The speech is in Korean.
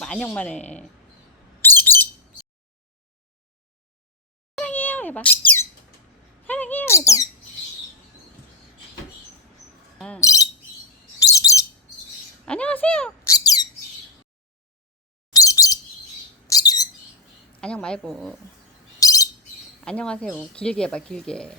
안녕만 해. 사랑해요 해봐. 사랑해요 해봐. 아. 안녕하세요. 안녕 말고 안녕하세요 길게 해봐. 길게.